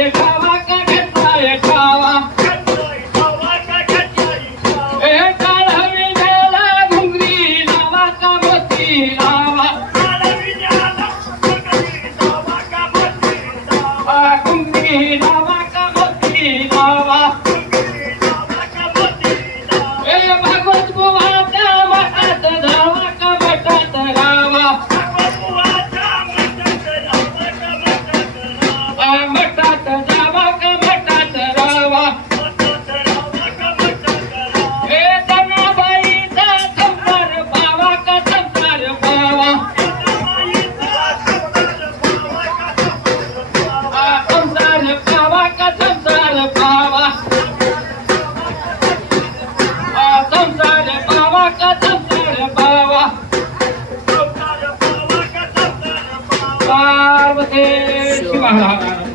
you. 诶诶吃了